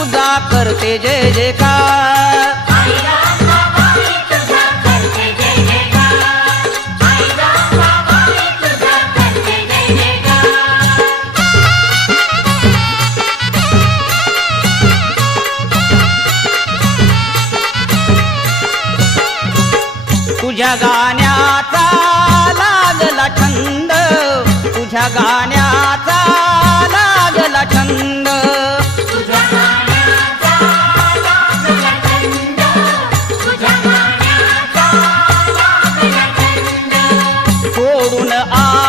तुझा करते जय जयकार. तुझ्या गाण्याचा लागला छंद तुझ्या गाण्या छोड़ आ